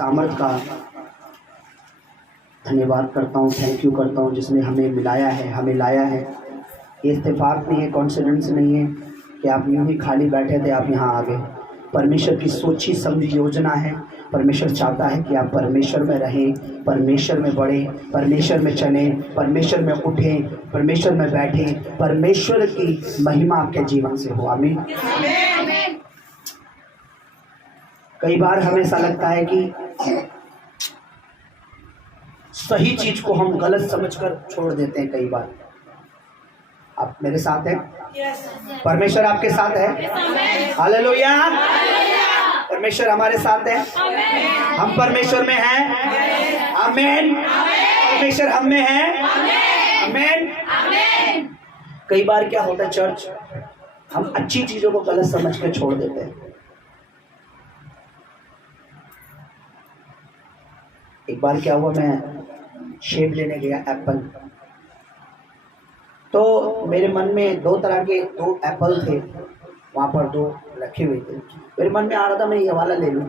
सामर्थ का धन्यवाद करता हूँ, थैंक यू करता हूँ जिसने हमें मिलाया है, हमें लाया है। ये इत्तेफाक नहीं है, कॉन्सिडेंस नहीं है कि आप यूँ ही खाली बैठे थे, आप यहाँ आ गए। परमेश्वर की सोची समझी योजना है। परमेश्वर चाहता है कि आप परमेश्वर में रहें, परमेश्वर में बढ़ें, परमेश्वर में चलें, परमेश्वर में उठें, परमेश्वर में बैठें, परमेश्वर की महिमा आपके जीवन से हो। आमीन। कई बार हमें ऐसा लगता है कि सही चीज को हम गलत समझकर छोड़ देते हैं। कई बार आप मेरे साथ हैं? परमेश्वर आपके साथ है। हालेलुया। परमेश्वर हमारे साथ है। हम परमेश्वर में हैं। आमीन। परमेश्वर हम में है। आमीन। कई बार क्या होता है चर्च, हम अच्छी चीजों को गलत समझ के छोड़ देते हैं। एक बार क्या हुआ, मैं शेप लेने गया एप्पल, तो मेरे मन में दो तरह के दो एप्पल थे, वहाँ पर दो रखे हुए थे। मेरे मन में आ रहा था मैं ये वाला ले लूँ,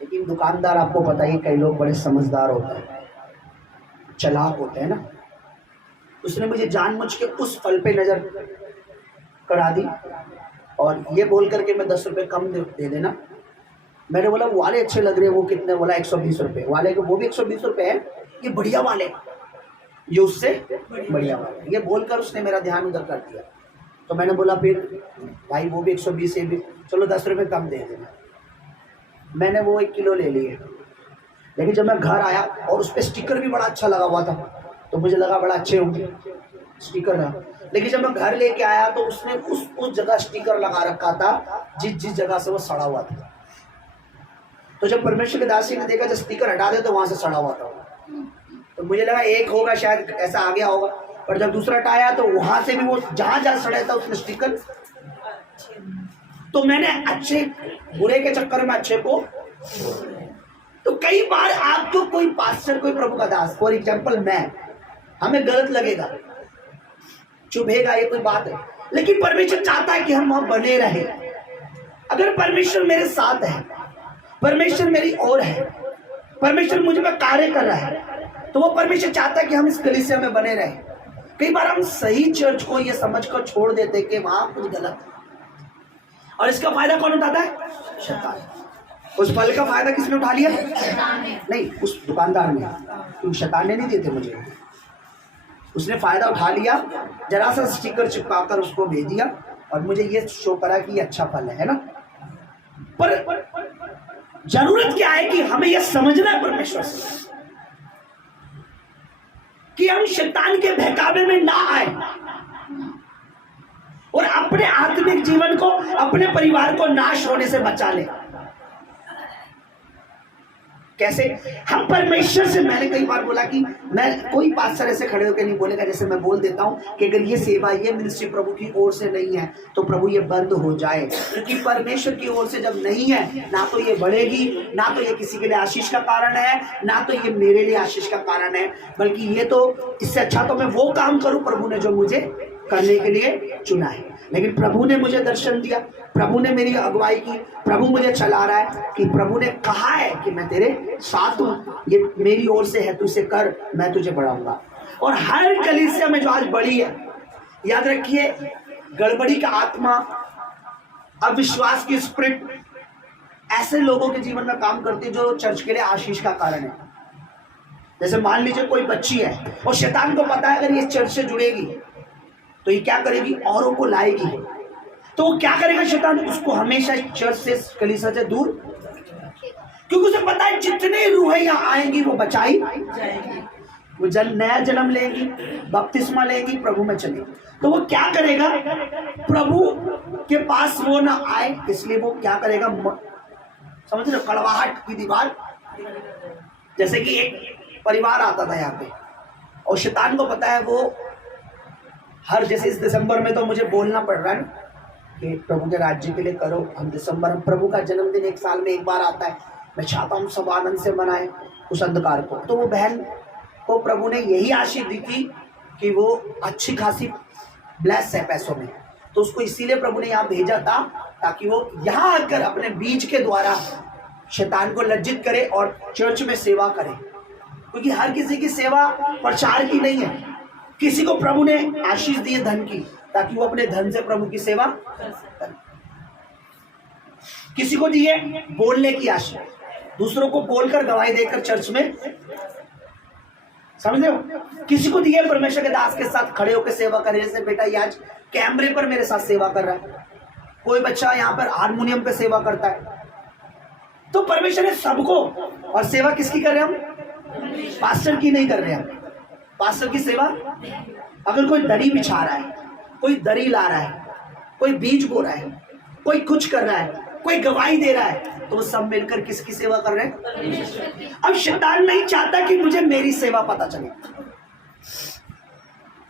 लेकिन दुकानदार, आपको पता ही कई लोग बड़े समझदार होते हैं, चालाक होते हैं ना, उसने मुझे जानबूझ के उस फल पे नज़र करा दी और ये बोल करके मैं 10 रुपये कम दे देना। मैंने बोला वो वाले अच्छे लग रहे हैं। वो कितने? बोला 120 रुपये वाले को। वो भी 120 रुपये है, ये बढ़िया वाले, ये उससे बढ़िया वाले, ये बोलकर उसने मेरा ध्यान उधर कर दिया। तो मैंने बोला फिर भाई वो भी 120 है, भी चलो 10 रुपये कम दे देना। मैंने वो 1 किलो ले लिए, लेकिन जब मैं घर आया और उस पर स्टिकर भी बड़ा अच्छा लगा हुआ था, तो मुझे लगा बड़ा अच्छे होंगे स्टिकर रहा। लेकिन जब मैं घर लेके आया तो उसने उस जगह स्टिकर लगा रखा था जिस जगह से वो सड़ा हुआ था। तो जब परमेश्वर के दासी ने देखा जब स्टिकर हटा दे तो वहां से सड़ा हुआ था, तो मुझे लगा एक होगा शायद, ऐसा आ गया होगा। पर जब दूसरा हटाया तो वहां से भी वो जहां सड़ा था उसने स्टिकर। तो मैंने अच्छे बुरे के चक्कर में अच्छे को। तो कई बार आपको कोई पास्टर, कोई प्रभु का दास, फॉर एग्जाम्पल मैं, हमें गलत लगेगा, चुभेगा, ये कोई बात है, लेकिन परमेश्वर चाहता है कि हम वहां बने रहे। अगर परमेश्वर मेरे साथ है, परमेश्वर मेरी ओर है, परमेश्वर मुझ में कार्य कर रहा है, तो वो परमेश्वर चाहता है कि हम इस कलीसिया में बने रहें। कई बार हम सही चर्च को ये समझकर छोड़ देते कि वहां कुछ गलत है, और इसका फायदा कौन उठाता है? शैतान। उस फल का फायदा किसने उठा लिया? नहीं, उस दुकानदार ने, क्योंकि शैतान ने नहीं देते मुझे, उसने फायदा उठा लिया, जरा सा स्टिकर चिपकाकर उसको भेज दिया और मुझे ये शो करा कि ये अच्छा फल है ना। पर जरूरत क्या है कि हमें यह समझना है परमेश्वर से कि हम शैतान के बहकावे में ना आए और अपने आत्मिक जीवन को, अपने परिवार को नाश होने से बचा ले। कैसे? हम परमेश्वर से, मैंने कई बार बोला कि मैं, कोई पास्टर ऐसे खड़े होकर नहीं बोलेगा जैसे मैं बोल देता हूं कि अगर ये सेवा, ये मिनिस्ट्री प्रभु की ओर से नहीं है तो प्रभु ये बंद हो जाए, क्योंकि परमेश्वर की ओर से जब नहीं है, ना तो ये बढ़ेगी, ना तो ये किसी के लिए आशीष का कारण है, ना तो ये मेरे लिए आशीष का कारण है, बल्कि ये तो, इससे अच्छा तो मैं वो काम करूं प्रभु ने जो मुझे करने के लिए चुना है। लेकिन प्रभु ने मुझे दर्शन दिया, प्रभु ने मेरी अगुवाई की, प्रभु मुझे चला रहा है कि प्रभु ने कहा है कि मैं तेरे साथ हूं, ये मेरी ओर से है, तू इसे कर, मैं तुझे बढ़ाऊंगा। और हर कलीसिया में जो आज बड़ी है, याद रखिए, गड़बड़ी का आत्मा, अविश्वास की स्पिरिट ऐसे लोगों के जीवन में काम करती है जो चर्च के लिए आशीष का कारण है। जैसे मान लीजिए कोई बच्ची है और शैतान को पता है अगर ये चर्च से जुड़ेगी तो ये क्या करेगी? औरों को लाएगी। तो वो क्या करेगा शैतान? उसको हमेशा चर्च से, कलीसिया से दूर, क्योंकि उसे पता है जितने रूहें यहाँ आएंगी वो बचाई जाएगी, वो नया जन्म लेंगी, बपतिस्मा लेंगी, प्रभु में चलेगी। तो वो क्या करेगा? प्रभु के पास वो ना आए, इसलिए वो क्या करेगा? समझ रहे हो? कड़वाहट की दीवार। जैसे कि एक परिवार आता था यहाँ पे और शैतान को पता है वो हर, जैसे इस दिसंबर में तो मुझे बोलना पड़ रहा है ना कि प्रभु के राज्य के लिए करो। हम दिसंबर, प्रभु का जन्मदिन 1 साल में 1 बार आता है, मैं चाहता हूँ सब आनंद से मनाएं उस अंधकार को। तो वो बहन को प्रभु ने यही आशीष दी थी कि वो अच्छी खासी ब्लेस है पैसों में, तो उसको इसीलिए प्रभु ने यहाँ भेजा था ताकि वो यहाँ आकर अपने बीज के द्वारा शैतान को लज्जित करे और चर्च में सेवा करे, क्योंकि हर किसी की सेवा प्रचार की नहीं है। किसी को प्रभु ने आशीष दी है धन की, ताकि वो अपने धन से प्रभु की सेवा करे। किसी को दी है बोलने की आशीष, दूसरों को बोलकर गवाही देकर चर्च में, समझ रहे हो। किसी को दी है परमेश्वर के दास के साथ खड़े होकर सेवा करे, जैसे बेटा ये आज कैमरे पर मेरे साथ सेवा कर रहा है, कोई बच्चा यहाँ पर हारमोनियम पे सेवा करता है। तो परमेश्वर ने सबको, और सेवा किसकी कर रहे हैं हम? पास्टर की नहीं कर रहे हैं। पास्टर की सेवा, अगर कोई दरी बिछा रहा है, कोई दरी ला रहा है, कोई बीज बो रहा है, कोई कुछ कर रहा है, कोई गवाही दे रहा है, तो वो सब मिलकर किसकी सेवा कर रहे हैं? अब शैतान नहीं चाहता कि मुझे मेरी सेवा पता चले,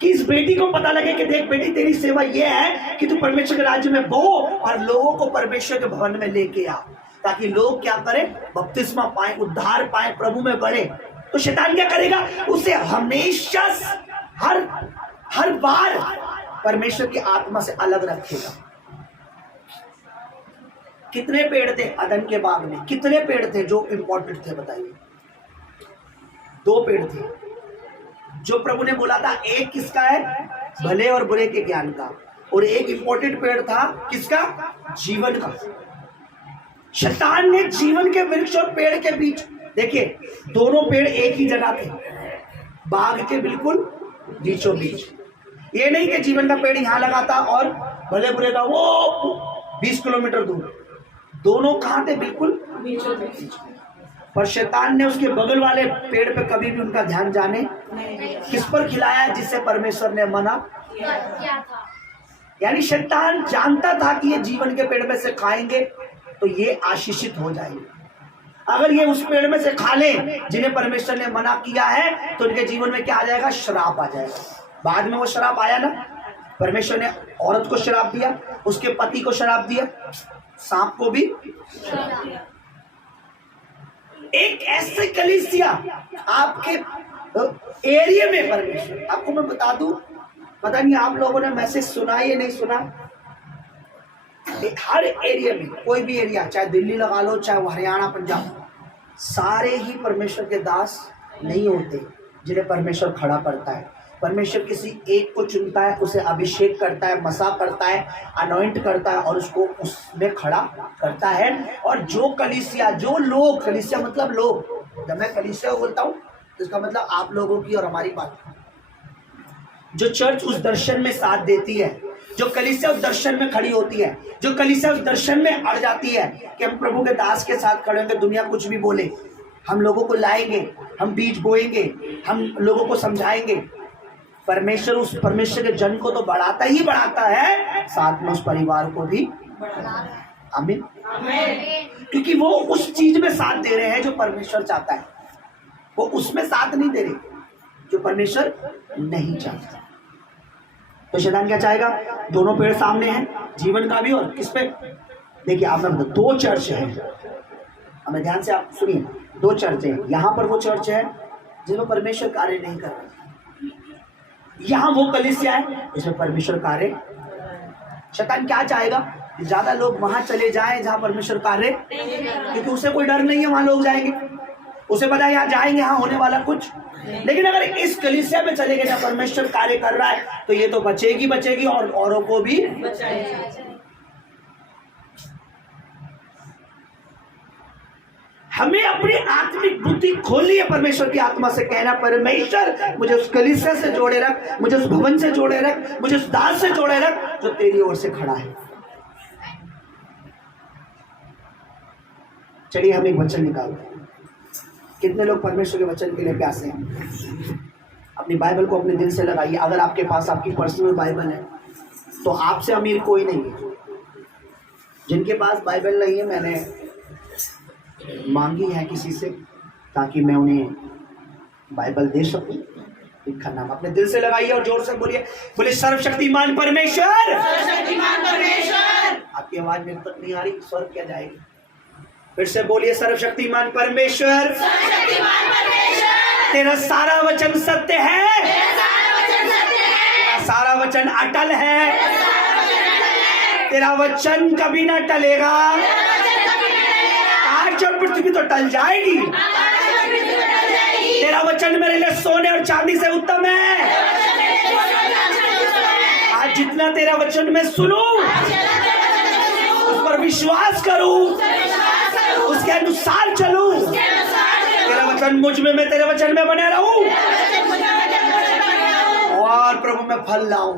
कि इस बेटी को पता लगे कि देख बेटी तेरी सेवा ये है कि तू परमेश्वर के राज्य में बो और लोगों को परमेश्वर के भवन में लेके आ, ताकि लोग क्या करें? बपतिस्मा पाए, उद्धार पाए, प्रभु में बढ़े। तो शैतान क्या करेगा? उसे हमेशा हर बार परमेश्वर की आत्मा से अलग रखेगा। कितने पेड़ थे अदन के बाग में? कितने पेड़ थे जो इंपॉर्टेंट थे? बताइए। 2 पेड़ थे जो प्रभु ने बोला था, एक किसका है? भले और बुरे के ज्ञान का, और एक इंपॉर्टेंट पेड़ था किसका? जीवन का। शैतान ने जीवन के वृक्ष और पेड़ के बीच, देखिए दोनों पेड़ एक ही जगह थे, बाग के बिल्कुल बीचों बीच। ये नहीं कि जीवन का पेड़ यहां लगा था और भले बुरे का वो 20 किलोमीटर दूर, दोनों कहां थे? बिल्कुल बीचों बीच। पर शैतान ने उसके बगल वाले पेड़ पे कभी भी उनका ध्यान जाने किस पर खिलाया? जिससे परमेश्वर ने मना किया था। यानी शैतान जानता था कि ये जीवन के पेड़ में से खाएंगे तो ये आशीषित हो जाएंगे। अगर ये उस पेड़ में से खा लें जिन्हें परमेश्वर ने मना किया है, तो उनके जीवन में क्या आ जाएगा? श्राप आ जाएगा। बाद में वो श्राप आया ना, परमेश्वर ने औरत को श्राप दिया, उसके पति को श्राप दिया, सांप को भी श्राप दिया। एक ऐसे कलीसिया आपके एरिया में, परमेश्वर, आपको मैं बता दूं, पता नहीं आप लोगों ने मैसेज सुना या नहीं सुना, हर एरिया में, कोई भी एरिया, चाहे दिल्ली लगा लो, चाहे हरियाणा, पंजाब, सारे ही परमेश्वर के दास नहीं होते जिन्हें परमेश्वर खड़ा करता है। परमेश्वर किसी एक को चुनता है, उसे अभिषेक करता है, मसा करता है, अनॉइंट करता है और उसको उसमें खड़ा करता है। और जो कलीसिया, जो लोग, कलीसिया मतलब लोग, जब मैं कलीसिया बोलता हूँ तो इसका मतलब आप लोगों की और हमारी बात, जो चर्च उस दर्शन में साथ देती है, जो कलीसिया उस दर्शन में खड़ी होती है, जो कलीसिया उस दर्शन में अड़ जाती है कि हम प्रभु के दास के साथ खड़े होंगे, दुनिया कुछ भी बोले, हम लोगों को लाएंगे, हम बीज बोएंगे, हम लोगों को समझाएंगे। परमेश्वर उस परमेश्वर के जन को तो बढ़ाता ही बढ़ाता है, साथ में उस परिवार को भी। आमीन। क्योंकि वो उस चीज में साथ दे रहे हैं जो परमेश्वर चाहता है, वो उसमें साथ नहीं दे रहे जो परमेश्वर नहीं चाहता। तो शैतान क्या चाहेगा? दोनों पेड़ सामने हैं, जीवन का भी और किस पे? देखिए आप लोग, 2 चर्च है, हमें ध्यान से आप सुनिए, 2 चर्च है। यहाँ पर वो चर्च है जिसमें परमेश्वर कार्य नहीं कर रहा, यहाँ वो कलीसिया है जिसमें परमेश्वर कार्य। शैतान क्या चाहेगा? ज्यादा लोग वहां चले जाएं जहां परमेश्वर कार्य, क्योंकि उसे कोई डर नहीं है, वहां लोग जाएंगे, उसे पता है यहाँ जाएंगे, यहाँ होने वाला कुछ। लेकिन अगर इस कलीसिया में चले गए जहाँ परमेश्वर कार्य कर रहा है, तो ये तो बचेगी और औरों को भी बचाएगी। हमें अपनी आत्मिक बुद्धि खोलनी है, परमेश्वर की आत्मा से कहना, परमेश्वर मुझे उस कलीसिया से जोड़े रख, मुझे उस भवन से जोड़े रख, मुझे उस दास से जोड़े रख जो तेरी ओर से खड़ा है। चलिए हम एक वचन निकालते हैं। कितने लोग परमेश्वर के वचन के लिए प्यासे हैं? अपनी बाइबल को अपने दिल से लगाइए। अगर आपके पास आपकी पर्सनल बाइबल है तो आपसे अमीर कोई नहीं है। जिनके पास बाइबल नहीं है, मैंने मांगी है किसी से ताकि मैं उन्हें बाइबल दे सकूं। लिखा नाम अपने दिल से लगाइए और जोर से बोलिए, बोले सर्वशक्तिमान परमेश्वर। सर्वशक्तिमान परमेश्वर। आपकी आवाज मेरे तक नहीं आ रही, स्वर क्या जाएगी? फिर से बोलिए, सर्वशक्तिमान परमेश्वर। सर्वशक्तिमान परमेश्वर। तेरा सारा वचन सत्य है, तेरा सारा वचन सत्य है, तेरा सारा वचन अटल है, तेरा सारा वचन अटल है, तेरा वचन कभी ना टलेगा। आज और पृथ्वी पृथ्वी तो टल जाएगी, तेरा वचन मेरे लिए सोने और चांदी से उत्तम है। आज जितना तेरा वचन मैं सुनूं, उस पर विश्वास करूं, उसके अनुसार चलूं, तेरा वचन मुझ में, मैं तेरे वचन में बने रहूं, और प्रभु मैं फल लाऊं,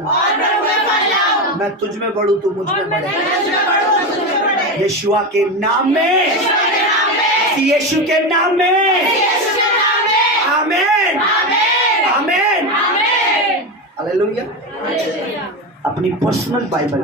मैं तुझ में बढ़ूं, तू मुझ में बढ़े। यीशुआ के नाम में, यीशु के नाम में, आमीन, आमीन, हालेलुया। अपनी पर्सनल बाइबल